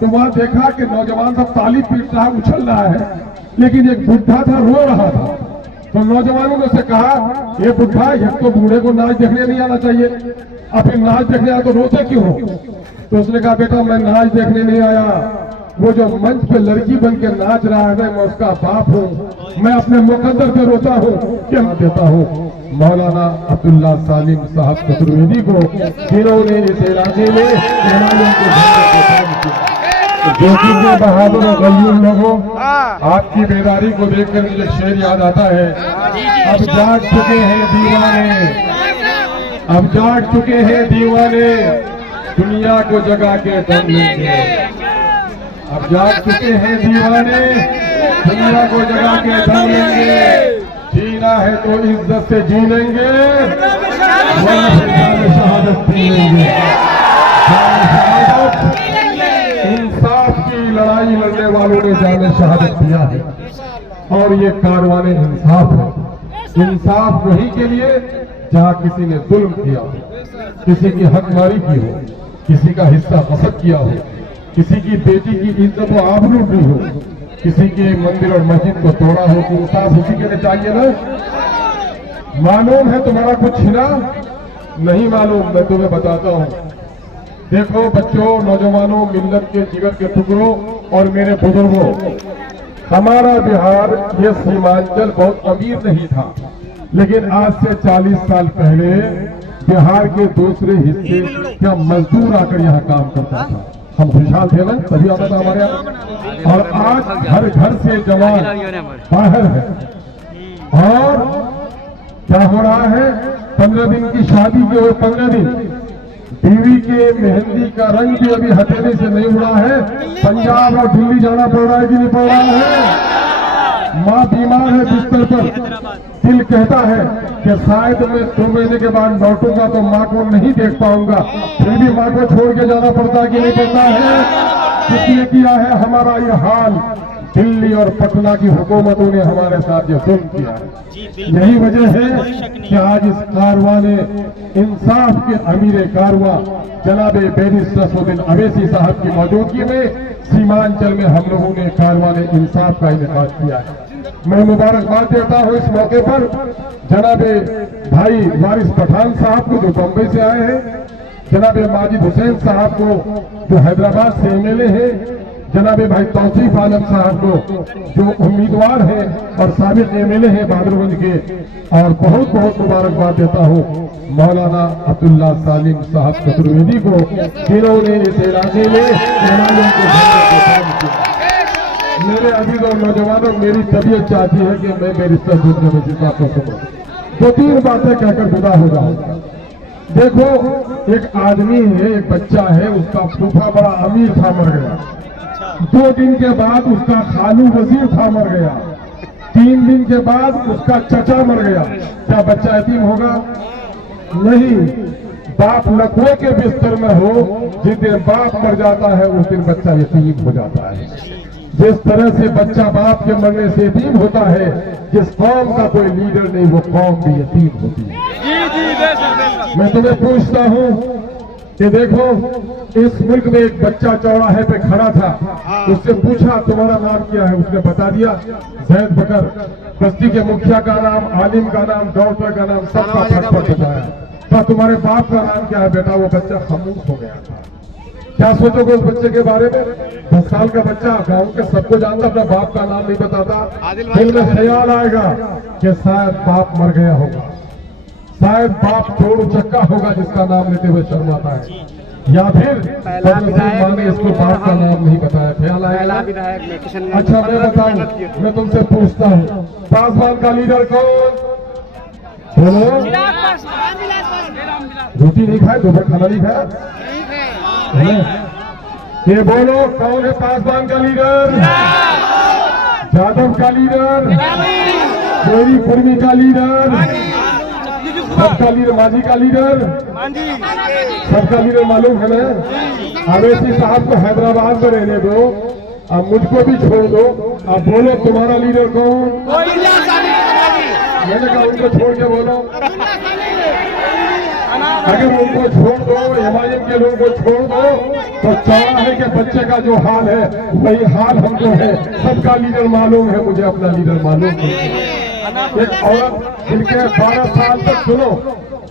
तो वहां देखा कि नौजवान सब ताली पीट रहा, उछल रहा है, लेकिन एक बुढ़ा था रो रहा था। तो नौजवानों ने उसे कहा, ये बुढ़ा, ये तो बूढ़े को नाच देखने नहीं आना चाहिए, अब फिर नाच देखने आया तो रोते क्यों हो? तो उसने कहा, बेटा मैं नाच देखने नहीं आया, वो जो मंच पे लड़की बन के नाच रहा है मैं उसका बाप हूँ, मैं अपने मुकद्दर पे रोता हूँ, क्या देता हूँ। मौलाना अब्दुल्ला सालिम साहब कतुर्वेदी को, जिन्होंने इस इलाके में ज्योति के बहादुर और गयूर लोगों, आपकी बेदारी को देखकर मुझे शेर याद आता है। अब जाग चुके हैं दीवाने, अब जाग चुके हैं दीवाने, दुनिया को जगा के दम लेंगे। अब जाग चुके हैं दीवाने, दुनिया को जगा के दम लेंगे। जीना है तो इज्जत से जी लेंगे, शहादत पी लेंगे। इंसाफ की लड़ाई लड़ने वालों ने जाने शहादत दिया है, और ये कारवाने इंसाफ है। इंसाफ वही के लिए जहाँ किसी ने जुल्म किया हो, किसी की हकमारी की हो, किसी का हिस्सा गसब किया हो, किसी की बेटी की इज्जत व आबरू दी हो, किसी के मंदिर और मस्जिद को तोड़ा हो, तो इंसाफ उसी के लिए चाहिए ना। मालूम है तुम्हारा कुछ छिना? नहीं मालूम, मैं तुम्हें बताता हूँ। देखो बच्चों, नौजवानों, मिल्लत के जिगर के टुकड़ों और मेरे बुजुर्गों, हमारा बिहार, ये सीमांचल बहुत अमीर नहीं था, लेकिन आज से 40 साल पहले बिहार के दूसरे हिस्से का मजदूर आकर यहाँ काम करता था। हम खुशहाल थे ना, तभी आता था हमारे यहाँ। और आज घर घर से जवान बाहर है। और क्या हो रहा है? 15 दिन की शादी के हुए 15 दिन बीवी के मेहंदी का रंग भी अभी हथेली से नहीं उड़ा है। पंजाब और दिल्ली जाना पड़ रहा है कि नहीं पड़ रहा है? माँ बीमार है बिस्तर पर, दिल कहता है कि शायद मैं 2 महीने के बाद लौटूंगा तो माँ को नहीं देख पाऊंगा, फिर भी माँ को छोड़ के जाना पड़ता है कि नहीं पड़ता है? किसने किया है हमारा ये हाल? दिल्ली और पटना की हुकूमतों ने हमारे साथ ये जुल्म किया है। यही वजह है कि आज इस कारवाने इंसाफ के अमीर कारवा जनाब बैरिस्टर असदुद्दीन अवैसी साहब की मौजूदगी में सीमांचल में हम लोगों ने कारवाने इंसाफ का इनेकाद किया है। मैं मुबारकबाद देता हूँ इस मौके पर जनाब भाई वारिस पठान साहब को जो बम्बई से आए हैं, जनाब माजिद हुसैन साहब को जो हैदराबाद से एमएलए है, जनाब भाई तौसीफ आलम साहब को जो उम्मीदवार हैं और साबिक एमएलए हैं बहादुरगंज के, और बहुत बहुत मुबारकबाद देता हूँ मौलाना अब्दुल्ला सालिम साहब कतुर्वेदी को, जिन्होंने इस इलाके में मेरे अजीज और नौजवानों, मेरी तबीयत चाहती है कि मैं बैरिस्टर असदुद्दीन साहब को सुनूं। 2-3 बातें कहकर विदा हो जाऊंगा। देखो, एक आदमी है, एक बच्चा है, उसका फूफा बड़ा अमीर था, मर गया। 2 दिन के बाद उसका खालू वजीर था, मर गया। 3 दिन के बाद उसका चचा मर गया। क्या बच्चा यतीम होगा? नहीं। बाप लकवे के बिस्तर में हो, जिस दिन बाप मर जाता है उस दिन बच्चा यतीम हो जाता है। जिस तरह से बच्चा बाप के मरने से यतीम होता है, जिस कौम का कोई लीडर नहीं वो कौम भी यतीम होती है। मैं तुम्हें पूछता हूँ कि देखो, इस मुल्क में एक बच्चा चौराहे पे खड़ा था, उससे पूछा तुम्हारा नाम क्या है? उसने बता दिया जैद बकर। बस्ती के मुखिया का नाम, आलिम का नाम, डॉक्टर का नाम, सबका फटफट बताया। तो तुम्हारे बाप का नाम क्या है? बेटा वो बच्चा खामोश हो गया था। क्या सोचोगे उस बच्चे के बारे में? 10 साल का बच्चा, गांव के सबको जानता, अपना बाप का नाम नहीं बताता। दिल में ख्याल आएगा कि शायद बाप मर गया होगा, शायद बाप चोर चक्का होगा जिसका नाम लेते हुए शर्माता है, या फिर माँ ने इसको बाप का नाम नहीं बताया, ख्याल आएगा। अच्छा मैं बताऊं, मैं तुमसे पूछता हूँ, पासवान का लीडर कौन? बोलो। रोटी नहीं खाए, दोपहर खाना नहीं खाया? ये बोलो, कौन है पासवान का लीडर? जादव का लीडर? कोरी कुर्मी का लीडर? सबका लीडर मांझी का लीडर? सबका लीडर मालूम है ना? अवैसी साहब को हैदराबाद में रहने दो, अब मुझको भी छोड़ दो। अब बोलो तुम्हारा लीडर कौन? मैंने कहा उनको छोड़ के बोलो। अगर उनको छोड़ दो, एमआईएम के लोगों को छोड़ दो, तो चौराहे के बच्चे का जो हाल है वही हाल हमको है। सबका लीडर मालूम है, मुझे अपना लीडर मालूम है। एक औरत जिनके 12 साल तक, सुनो,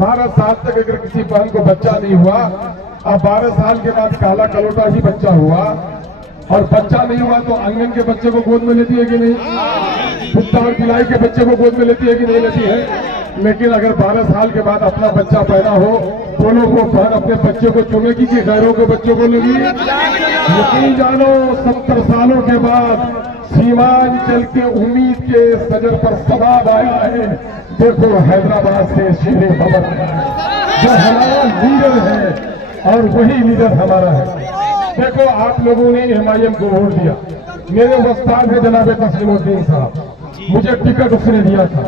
12 साल तक अगर किसी बहन को बच्चा नहीं हुआ, अब 12 साल के बाद काला कलोटा ही बच्चा हुआ, और बच्चा नहीं हुआ तो आंगन के बच्चे को गोद में लेती है कि नहीं? कुत्ता और बिलाई के बच्चे को गोद में लेती है कि नहीं लेती है? लेकिन अगर 12 साल के बाद अपना बच्चा पैदा हो, दोनों को बहन अपने बच्चे को चुनेगी कि गैरों के बच्चों को लेगी? यकीन जानो 70 सालों के बाद सीमांचल के उम्मीद के सजर पर सवाब आया है। देखो हैदराबाद से शेर खबर जो हमारा लीडर है और वही लीडर हमारा है। देखो आप लोगों ने हिमायम को वोट दिया, मेरे उस्ताद है जनाब तस्लीमुद्दीन साहब, मुझे टिकट उसने दिया था।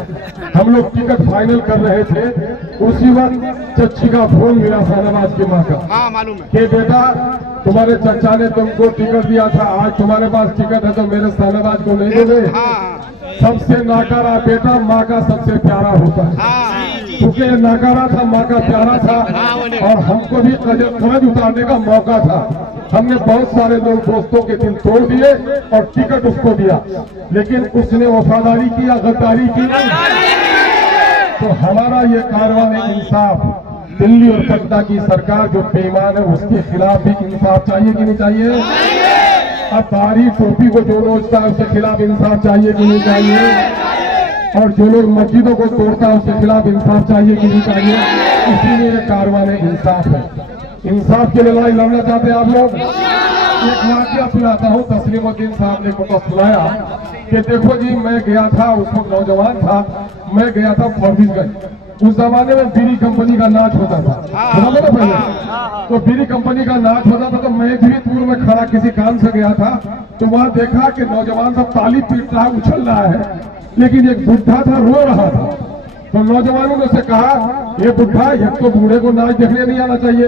हम लोग टिकट फाइनल कर रहे थे, उसी वक्त चच्ची का फोन मिला शाहनवाज की माँ का, हाँ मालूम है कि बेटा तुम्हारे चचा ने तुमको टिकट दिया था, आज तुम्हारे पास टिकट है तो मेरे शाहनवाज को नहीं दोगे? सबसे नाकारा बेटा माँ का सबसे प्यारा होता है, क्योंकि ये नाकारा था, माँ का प्यारा था, और हमको भी कर्ज उतारने का मौका था। हमने बहुत सारे लोग दोस्तों के दिल तोड़ दिए और टिकट उसको दिया, लेकिन उसने वफादारी की या गद्दारी की? तो हमारा ये कारवान इंसाफ, दिल्ली और पटना की सरकार जो बेईमान है उसके खिलाफ भी इंसाफ चाहिए कि नहीं चाहिए? अब दाढ़ी टोपी को जो नोचता है उसके खिलाफ इंसाफ चाहिए कि नहीं चाहिए? और जो लोग मस्जिदों को तोड़ता है उसके खिलाफ इंसाफ चाहिए कि नहीं चाहिए? इसीलिए ये कारवान इंसाफ है। इंसाफ के लिए लड़ाई लड़ना चाहते हैं आप लोग? एक वाक्या सुनाता हूँ, तस्लीमुद्दीन साहब ने को सुनाया कि देखो जी मैं गया था, उस वक्त नौजवान था, मैं गया था फॉरबिसगंज। उस जमाने में बीड़ी कंपनी का नाच होता था, समझ लो पहले तो बीड़ी कंपनी का नाच होता था। तो मैं भी दूर में खड़ा किसी काम से गया था, तो वहां देखा कि नौजवान सब ताली पीट रहा है, उछल रहा है, लेकिन एक बुढ़ा था रो रहा था। तो नौजवानों ने उससे कहा, ये बुढ़ा, ये तो बूढ़े को नाच देखने नहीं आना चाहिए,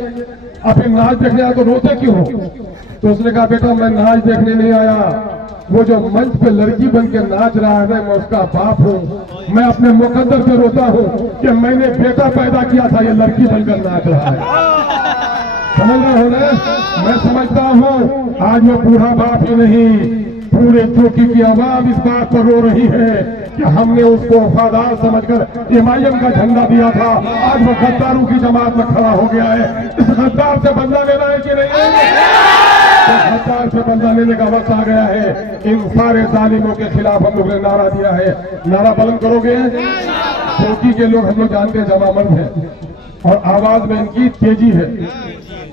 अब नाच देखने आया तो रोते क्यों हो? तो उसने कहा बेटा मैं नाच देखने नहीं आया, वो जो मंच पे लड़की बन के नाच रहा है मैं उसका बाप हूँ, मैं अपने मुकद्दर पे रोता हूँ कि मैंने बेटा पैदा किया था, ये लड़की बनकर नाच रहा है। समझ रहे हो ना? मैं समझता हूँ आज वो बूढ़ा बाप ही नहीं, पूरे चौकी की आवाम इस बात पर रो रही है कि हमने उसको वफादार समझकर हिमायम का झंडा दिया था, आज वो गद्दारों की जमात में खड़ा हो गया है। इस गद्दार से बदला लेना है कि नहीं? तो गद्दार से बदला लेने का वक्त आ गया है। इन सारे जालिमों के खिलाफ हम लोग ने नारा दिया है। नारा बुलंद करोगे? चौकी के लोग हम लोग जानते हैं जमामंद है और आवाज में इनकी तेजी है,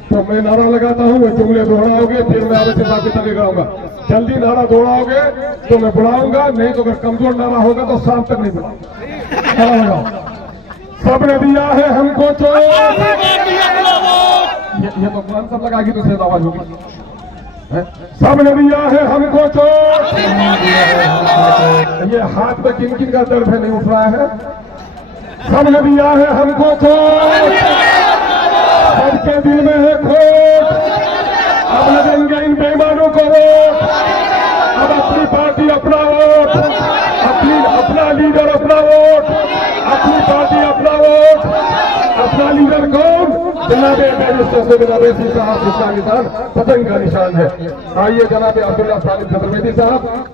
तो मैं नारा लगाता हूँ, वो जुमले दोहराओगे, फिर मैं आगे से बातें चले जाऊंगा। जल्दी नारा दोहराओगे तो मैं बुलाऊंगा, नहीं तो अगर कमजोर नारा होगा तो शाम तक नहीं बुलाऊंगा। नारा लगाओ। सबने दिया है हमको चोट, ये तो कौन सब लगाएगी तो शायद आवाज होगी। सबने दिया है हमको चोट, ये हाथ में किन किन का दर्द है, नहीं उठ रहा है? सबने दिया है हमको चोट, सबके दिल में है खोट, अब लगेंगे इन बेईमानों को वोट, अब अपनी पार्टी अपना वोट, अपना लीडर अपना वोट, अपनी पार्टी अपना वोट, अपना लीडर कौन? जनाबे जनाबे साहब जिसका निशान पतंग का निशान है। आइए जनाबे अब्दुल्ला सालिम खतरवेदी साहब।